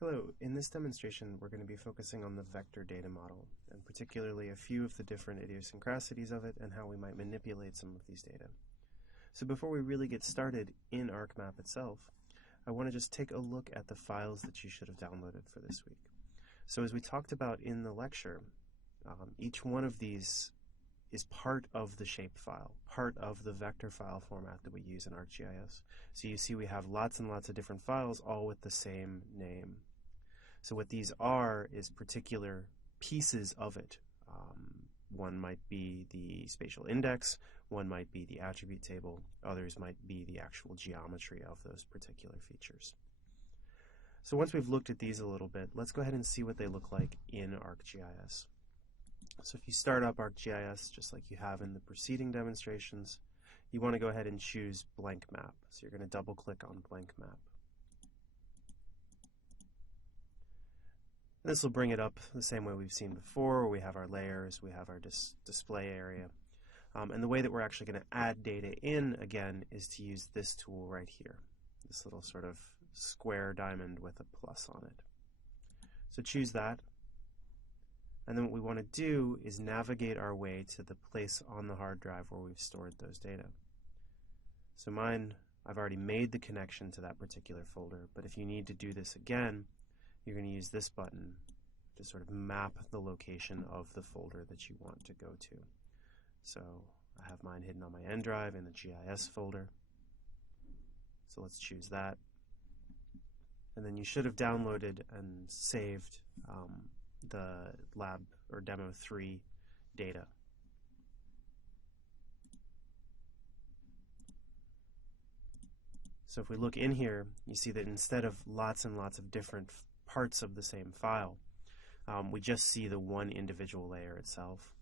Hello, in this demonstration we're going to be focusing on the vector data model, and particularly a few of the different idiosyncrasies of it and how we might manipulate some of these data. So before we really get started in ArcMap itself, I want to just take a look at the files that you should have downloaded for this week. So as we talked about in the lecture, each one of these is part of the shapefile, part of the vector file format that we use in ArcGIS. So you see we have lots and lots of different files, all with the same name. So what these are is particular pieces of it. One might be the spatial index, one might be the attribute table, others might be the actual geometry of those particular features. So once we've looked at these a little bit, let's go ahead and see what they look like in ArcGIS. So if you start up ArcGIS just like you have in the preceding demonstrations, you want to go ahead and choose blank map. So you're going to double click on blank map. This will bring it up the same way we've seen before, where we have our layers, we have our display area. And the way that we're actually going to add data in, again, is to use this tool right here, this little sort of square diamond with a plus on it. So choose that. And then what we want to do is navigate our way to the place on the hard drive where we've stored those data. So mine, I've already made the connection to that particular folder, but if you need to do this again, you're going to use this button to sort of map the location of the folder that you want to go to. So I have mine hidden on my N drive in the GIS folder. So let's choose that. And then you should have downloaded and saved the lab or demo 3 data. So if we look in here, you see that instead of lots and lots of different parts of the same file, we just see the one individual layer itself.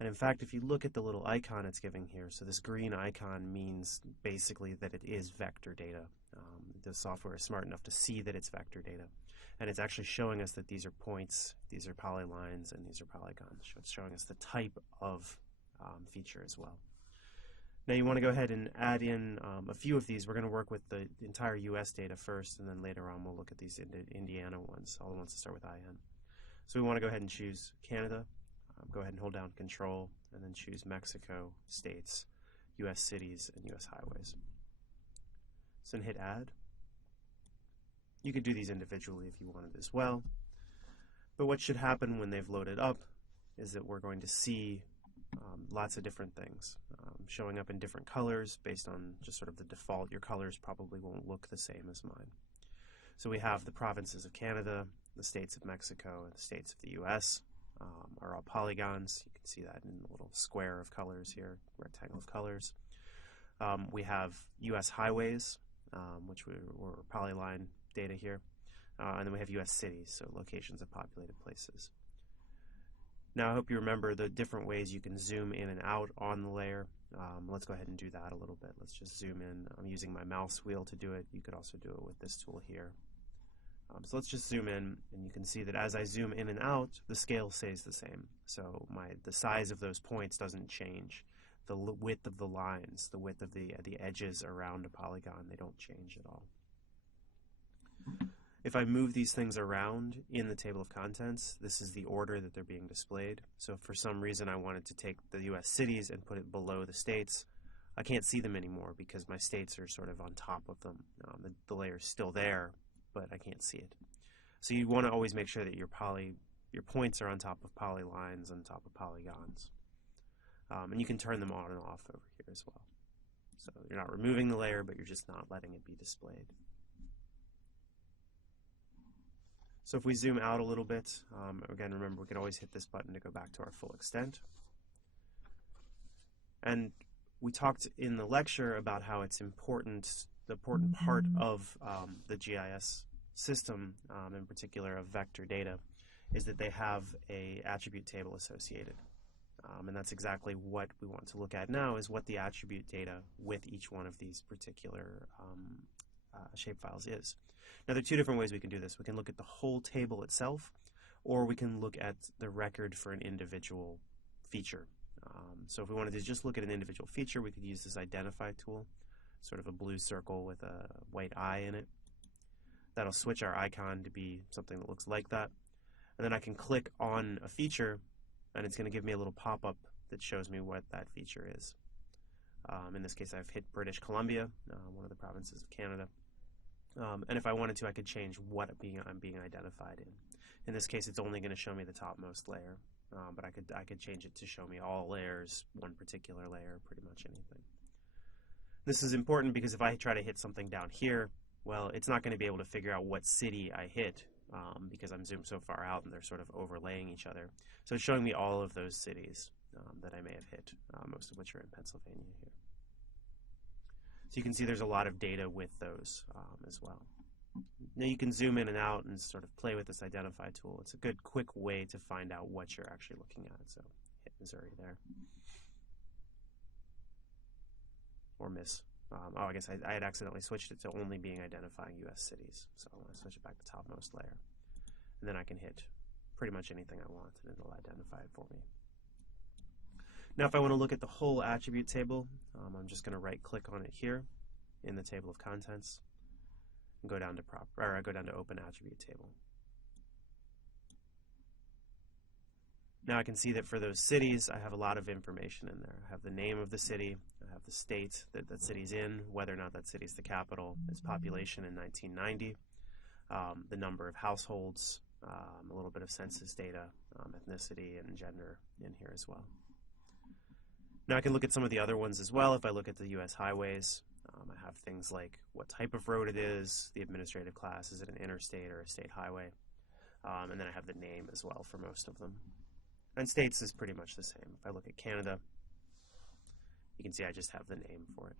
And in fact, if you look at the little icon it's giving here, so this green icon means basically that it is vector data. The software is smart enough to see that it's vector data. And it's actually showing us that these are points, these are polylines, and these are polygons. So it's showing us the type of feature as well. Now you want to go ahead and add in a few of these. We're going to work with the entire US data first, and then later on we'll look at these Indiana ones, all the ones that start with IN. So we want to go ahead and choose Canada. Go ahead and hold down Control, and then choose Mexico, States, US cities, and US highways. So then hit Add. You could do these individually if you wanted as well. But what should happen when they've loaded up is that we're going to see lots of different things showing up in different colors based on just sort of the default. Your colors probably won't look the same as mine. So we have the provinces of Canada, the states of Mexico, and the states of the US are all polygons. You can see that in the little square of colors here, rectangle of colors. We have US highways, which were polyline data here. And then we have US cities, so locations of populated places. Now I hope you remember the different ways you can zoom in and out on the layer. Let's go ahead and do that a little bit. Let's just zoom in. I'm using my mouse wheel to do it. You could also do it with this tool here. So let's just zoom in, and you can see that as I zoom in and out, the scale stays the same. So the size of those points doesn't change. The width of the lines, the width of the edges around a polygon, they don't change at all. If I move these things around in the table of contents, this is the order that they're being displayed. So if for some reason I wanted to take the US cities and put it below the states, I can't see them anymore because my states are sort of on top of them. The layer is still there, but I can't see it. So you want to always make sure that your points are on top of polylines, on top of polygons. And you can turn them on and off over here as well. So you're not removing the layer, but you're just not letting it be displayed. So if we zoom out a little bit, again, remember we can always hit this button to go back to our full extent. And we talked in the lecture about how it's important, the important part of the GIS system, in particular of vector data, is that they have an attribute table associated. And that's exactly what we want to look at now, is what the attribute data with each one of these particular shapefiles is. Now there are two different ways we can do this. We can look at the whole table itself, or we can look at the record for an individual feature. So if we wanted to just look at an individual feature, we could use this identify tool, sort of a blue circle with a white eye in it. That'll switch our icon to be something that looks like that. And then I can click on a feature, and it's going to give me a little pop-up that shows me what that feature is. In this case, I've hit British Columbia, one of the provinces of Canada. And if I wanted to, I could change what I'm being identified in. In this case, it's only going to show me the topmost layer, but I could change it to show me all layers, one particular layer, pretty much anything. This is important because if I try to hit something down here, well, it's not going to be able to figure out what city I hit because I'm zoomed so far out and they're sort of overlaying each other. So it's showing me all of those cities that I may have hit, most of which are in Pennsylvania here. So you can see there's a lot of data with those as well. Now you can zoom in and out and sort of play with this identify tool. It's a good quick way to find out what you're actually looking at. So hit Missouri there. Or miss. Oh, I guess I had accidentally switched it to only being identifying U.S. cities. So I want to switch it back to topmost layer. And then I can hit pretty much anything I want and it'll identify it for me. Now if I want to look at the whole attribute table, I'm just going to right click on it here in the table of contents and go down to open attribute table. Now I can see that for those cities, I have a lot of information in there. I have the name of the city, I have the state that that city's in, whether or not that city's the capital, its population in 1990, the number of households, a little bit of census data, ethnicity and gender in here as well. Now I can look at some of the other ones as well. If I look at the U.S. highways, I have things like what type of road it is, the administrative class, is it an interstate or a state highway, and then I have the name as well for most of them. And states is pretty much the same. If I look at Canada, you can see I just have the name for it.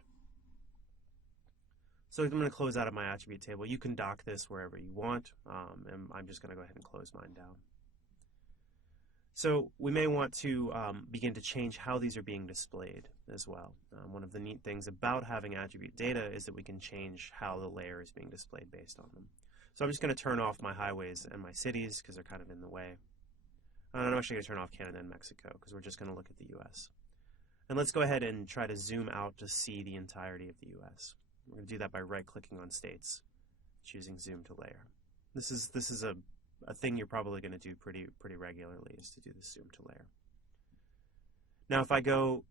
So I'm going to close out of my attribute table. You can dock this wherever you want, and I'm just going to go ahead and close mine down. So we may want to begin to change how these are being displayed as well. One of the neat things about having attribute data is that we can change how the layer is being displayed based on them. So I'm just going to turn off my highways and my cities because they're kind of in the way. And I'm actually going to turn off Canada and Mexico because we're just going to look at the U.S. And let's go ahead and try to zoom out to see the entirety of the U.S. We're going to do that by right-clicking on states, choosing Zoom to Layer. This is a thing you're probably going to do pretty regularly, is to do the Zoom to Layer. Now, if I go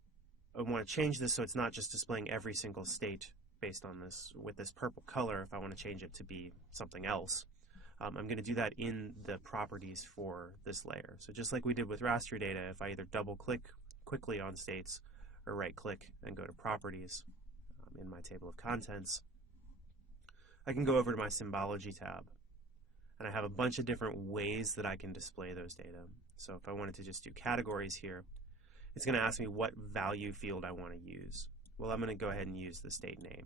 and want to change this so it's not just displaying every single state based on this with this purple color, if I want to change it to be something else, I'm going to do that in the properties for this layer. So just like we did with raster data, if I either double-click quickly on states or right-click and go to properties in my table of contents, I can go over to my symbology tab. And I have a bunch of different ways that I can display those data. So if I wanted to just do categories here, it's going to ask me what value field I want to use. Well, I'm going to go ahead and use the state name.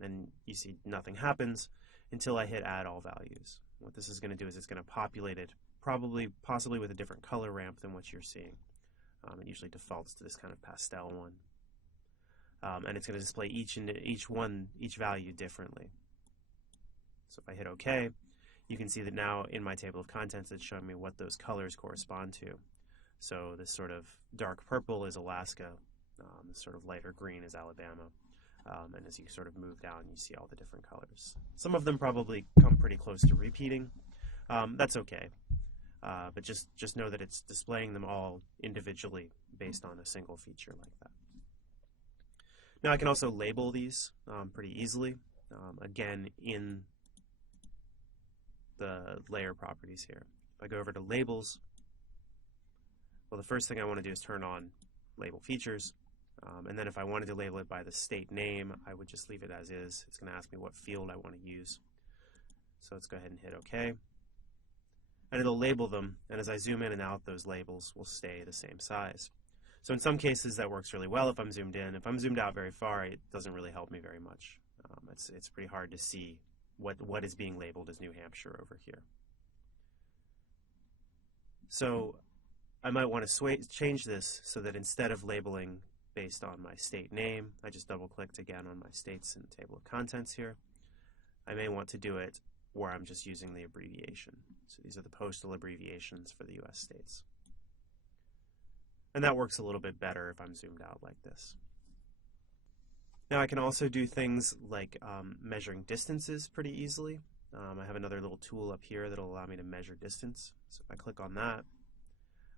And you see nothing happens until I hit add all values. What this is going to do is it's going to populate it, possibly with a different color ramp than what you're seeing. It usually defaults to this kind of pastel one. And it's going to display each value differently. So if I hit OK, you can see that now in my table of contents it's showing me what those colors correspond to. So this sort of dark purple is Alaska, this sort of lighter green is Alabama. And as you sort of move down, you see all the different colors. Some of them probably come pretty close to repeating. That's okay. But just know that it's displaying them all individually based on a single feature like that. Now I can also label these pretty easily, again in the layer properties here. If I go over to labels, well, the first thing I want to do is turn on label features. And then if I wanted to label it by the state name, I would just leave it as is. It's going to ask me what field I want to use. So let's go ahead and hit OK. And it'll label them, and as I zoom in and out, those labels will stay the same size. So in some cases that works really well if I'm zoomed in. If I'm zoomed out very far, it doesn't really help me very much. It's pretty hard to see what is being labeled as New Hampshire over here. So I might want to change this so that instead of labeling based on my state name, I just double-clicked again on my states in the table of contents here. I may want to do it where I'm just using the abbreviation. So these are the postal abbreviations for the U.S. states. And that works a little bit better if I'm zoomed out like this. Now I can also do things like measuring distances pretty easily. I have another little tool up here that'll allow me to measure distance. So if I click on that,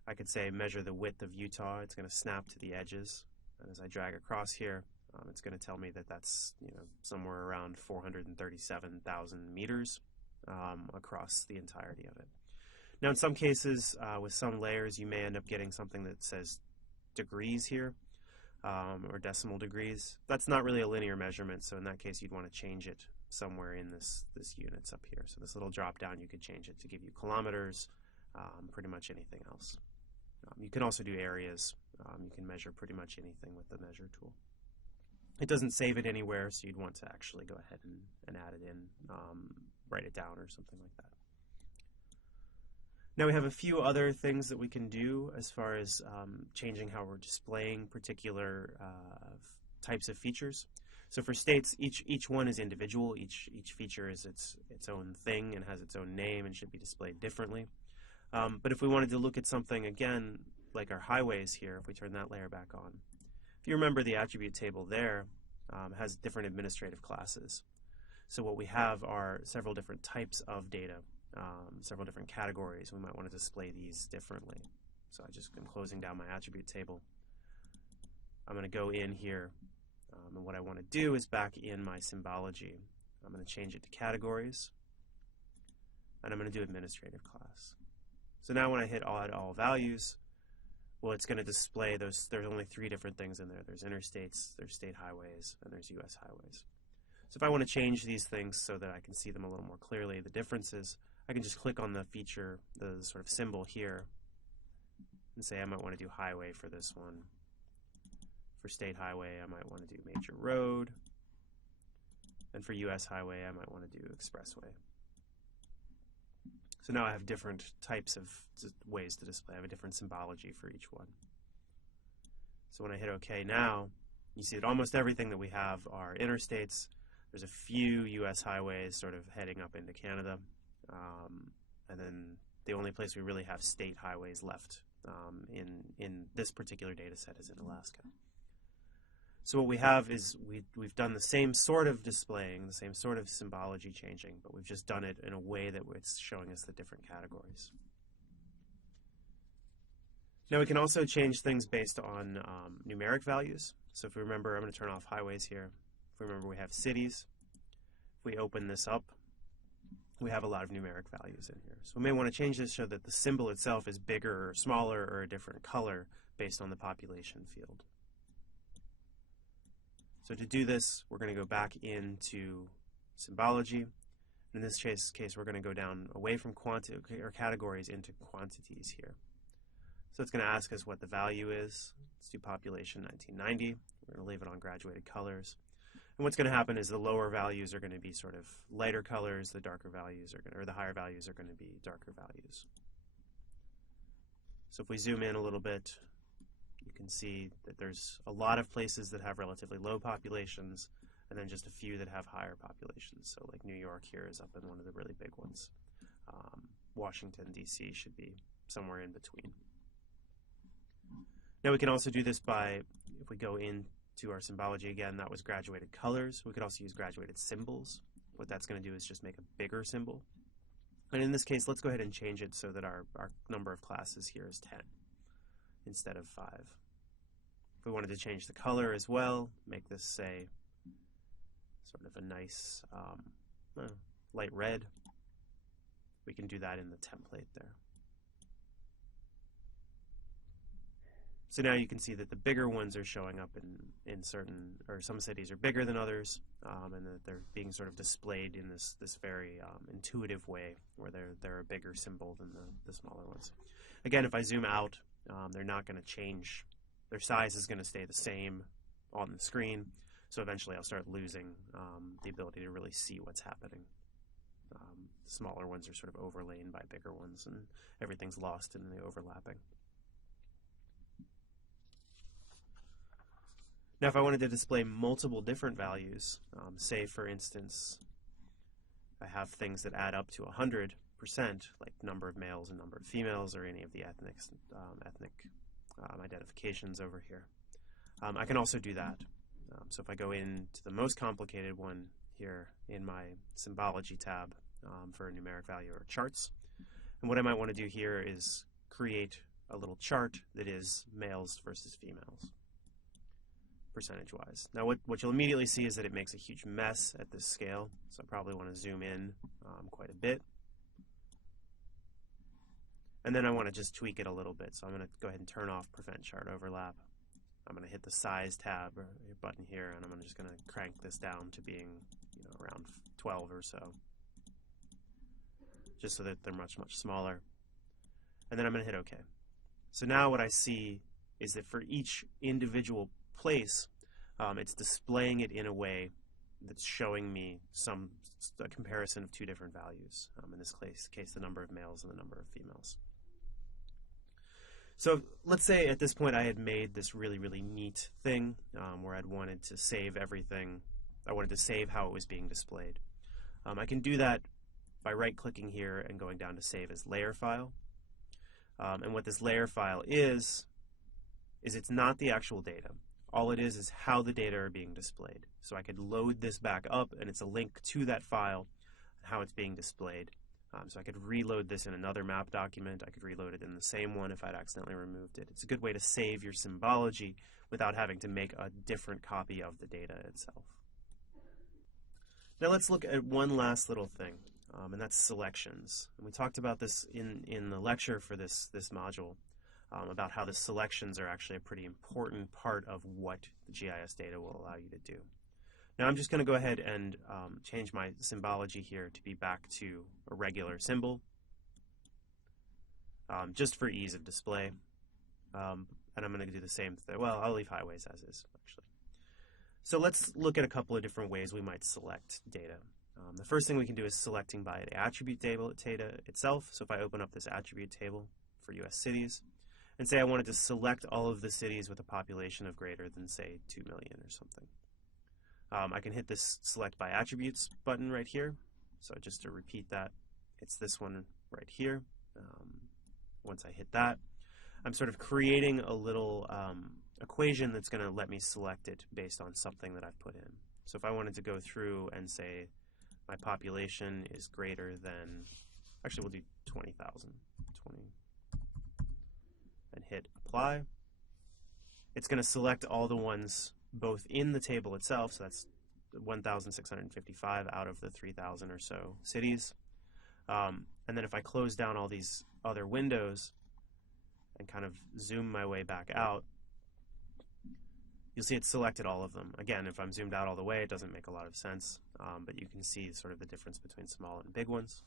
I could say measure the width of Utah. It's going to snap to the edges. And as I drag across here, it's going to tell me that that's somewhere around 437,000 meters across the entirety of it. Now in some cases, with some layers, you may end up getting something that says degrees here, or decimal degrees. That's not really a linear measurement, so in that case you'd want to change it somewhere in this units up here. So this little drop down, you could change it to give you kilometers, pretty much anything else. You can also do areas. You can measure pretty much anything with the measure tool. It doesn't save it anywhere, so you'd want to actually go ahead and add it in, write it down or something like that. Now we have a few other things that we can do as far as changing how we're displaying particular types of features. So for states, each one is individual. Each feature is its own thing and has its own name and should be displayed differently. But if we wanted to look at something, again, like our highways here, if we turn that layer back on, if you remember the attribute table there has different administrative classes. So what we have are several different types of data, several different categories. We might want to display these differently. So I just am closing down my attribute table. I'm going to go in here, and what I want to do is back in my symbology. I'm going to change it to categories, and I'm going to do administrative class. So now when I hit add all values, well, it's going to display those. There's only 3 different things in there. There's interstates, there's state highways, and there's U.S. highways. So if I want to change these things so that I can see them a little more clearly, the differences, I can just click on the feature, the sort of symbol here, and say I might want to do highway for this one. For state highway, I might want to do major road. And for U.S. highway, I might want to do expressway. So now I have different types of ways to display. I have a different symbology for each one. So when I hit OK now, you see that almost everything that we have are interstates. There's a few U.S. highways sort of heading up into Canada. And then the only place we really have state highways left in this particular data set is in Alaska. So what we have is we've done the same sort of displaying, the same sort of symbology changing, but we've just done it in a way that it's showing us the different categories. Now we can also change things based on numeric values. So if we remember, I'm going to turn off highways here. If we remember, we have cities. If we open this up, we have a lot of numeric values in here. So we may want to change this so that the symbol itself is bigger or smaller or a different color based on the population field. So to do this, we're going to go back into symbology. In this case, we're going to go down away from quantity or categories into quantities here. So it's going to ask us what the value is. Let's do population 1990. We're going to leave it on graduated colors. And what's going to happen is the lower values are going to be sort of lighter colors, the darker values are going to, or the higher values are going to be darker values. So if we zoom in a little bit, you can see that there's a lot of places that have relatively low populations, and then just a few that have higher populations. So like New York here is up in one of the really big ones. Washington, D.C. should be somewhere in between. Now we can also do this by, if we go into our symbology again, that was graduated colors. We could also use graduated symbols. What that's going to do is just make a bigger symbol. And in this case, let's go ahead and change it so that our number of classes here is 10 instead of 5. If we wanted to change the color as well, make this, say, sort of a nice light red, we can do that in the template there. So now you can see that the bigger ones are showing up in certain, or some cities are bigger than others, and that they're being sort of displayed in this very intuitive way, where they're a bigger symbol than the smaller ones. Again, if I zoom out, they're not going to change. Their size is going to stay the same on the screen, so eventually I'll start losing the ability to really see what's happening. The smaller ones are sort of overlain by bigger ones, and everything's lost in the overlapping. Now, if I wanted to display multiple different values, say, for instance, I have things that add up to 100%, like number of males and number of females, or any of the ethnic identifications over here, I can also do that. So if I go into the most complicated one here in my symbology tab for a numeric value or charts, and what I might want to do here is create a little chart that is males versus females, percentage-wise. Now what you'll immediately see is that it makes a huge mess at this scale, so I probably want to zoom in quite a bit. And then I want to just tweak it a little bit, so I'm going to go ahead and turn off Prevent Chart Overlap. I'm going to hit the Size tab or button here, and I'm just going to crank this down to being around 12 or so, just so that they're much, much smaller. And then I'm going to hit OK. So now what I see is that for each individual place, it's displaying it in a way that's showing me a comparison of two different values. In this case, the number of males and the number of females. So let's say at this point I had made this really, really neat thing where I'd wanted to save everything. I wanted to save how it was being displayed. I can do that by right-clicking here and going down to Save as Layer File. And what this layer file is it's not the actual data. All it is how the data are being displayed. So I could load this back up, and it's a link to that file, how it's being displayed. So I could reload this in another map document. I could reload it in the same one if I'd accidentally removed it. It's a good way to save your symbology without having to make a different copy of the data itself. Now let's look at one last little thing, and that's selections. And we talked about this in the lecture for this module, about how the selections are actually a pretty important part of what the GIS data will allow you to do. Now I'm just going to go ahead and change my symbology here to be back to a regular symbol, just for ease of display. And I'm going to do the same thing. Well, I'll leave highways as is, actually. So let's look at a couple of different ways we might select data. The first thing we can do is selecting by the attribute table data itself. So if I open up this attribute table for U.S. cities, and say I wanted to select all of the cities with a population of greater than, say, 2 million or something. I can hit this Select by Attributes button right here. So just to repeat that, it's this one right here. Once I hit that, I'm sort of creating a little equation that's going to let me select it based on something that I've put in. So if I wanted to go through and say my population is greater than, actually we'll do 20,000, 20, and hit Apply, it's going to select all the ones both in the table itself, so that's 1,655 out of the 3,000 or so cities. And then if I close down all these other windows and kind of zoom my way back out, you'll see it's selected all of them. Again, if I'm zoomed out all the way, it doesn't make a lot of sense, but you can see sort of the difference between small and big ones.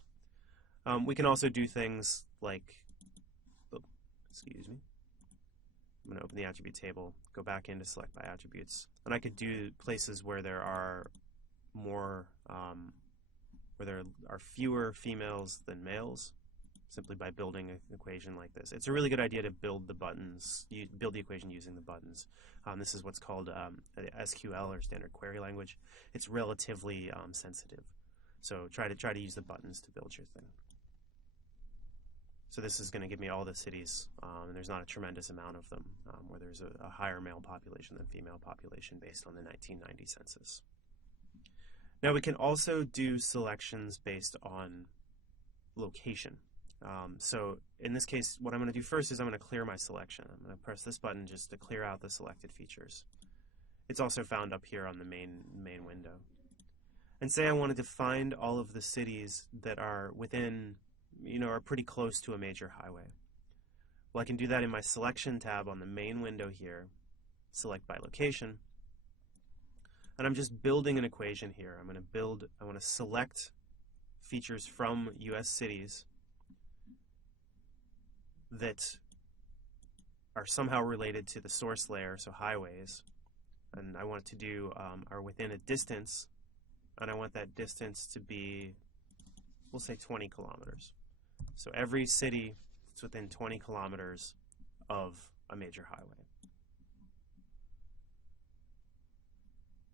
We can also do things like, excuse me, I'm going to open the attribute table, go back into Select by Attributes, and I could do places where there are more, where there are fewer females than males, simply by building an equation like this. It's a really good idea to build the buttons, build the equation using the buttons. This is what's called SQL, or Standard Query Language. It's relatively sensitive, so try to use the buttons to build your thing. So this is going to give me all the cities, and there's not a tremendous amount of them, where there's a higher male population than female population based on the 1990 census. Now we can also do selections based on location. So in this case, what I'm going to do first is I'm going to clear my selection. I'm going to press this button just to clear out the selected features. It's also found up here on the main window. And say I wanted to find all of the cities that are within, are pretty close to a major highway. Well, I can do that in my Selection tab on the main window here, Select by Location, and I'm just building an equation here. I want to select features from U.S. cities that are somehow related to the source layer, so highways, and I want it to do are within a distance, and I want that distance to be, we'll say 20 kilometers. So every city that's within 20 kilometers of a major highway.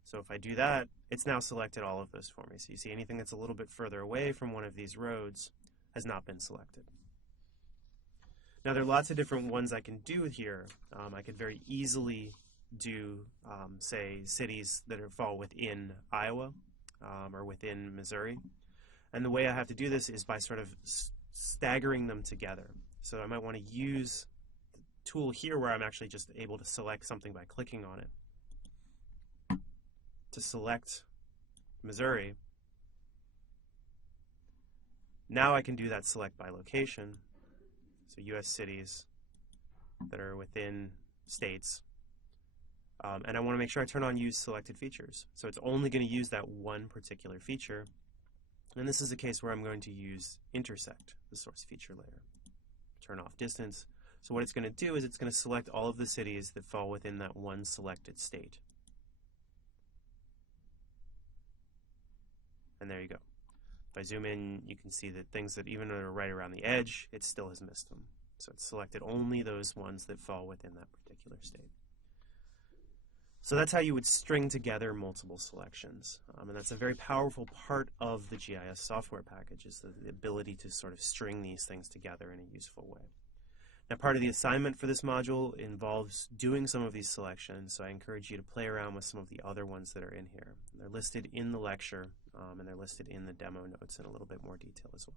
So if I do that, it's now selected all of those for me. So you see anything that's a little bit further away from one of these roads has not been selected. Now there are lots of different ones I can do here. I could very easily do, say, cities that fall within Iowa or within Missouri. And the way I have to do this is by sort of staggering them together. So I might want to use the tool here where I'm actually just able to select something by clicking on it. To select Missouri, now I can do that select by location. So U.S. cities that are within states. And I want to make sure I turn on use selected features. So it's only going to use that one particular feature. And this is a case where I'm going to use intersect, the source feature layer. Turn off distance. So what it's going to do is it's going to select all of the cities that fall within that one selected state. And there you go. If I zoom in, you can see that things that even are right around the edge, it still has missed them. So it's selected only those ones that fall within that particular state. So that's how you would string together multiple selections. And that's a very powerful part of the GIS software package, is the ability to sort of string these things together in a useful way. Now, part of the assignment for this module involves doing some of these selections, so I encourage you to play around with some of the other ones that are in here. They're listed in the lecture, and they're listed in the demo notes in a little bit more detail as well.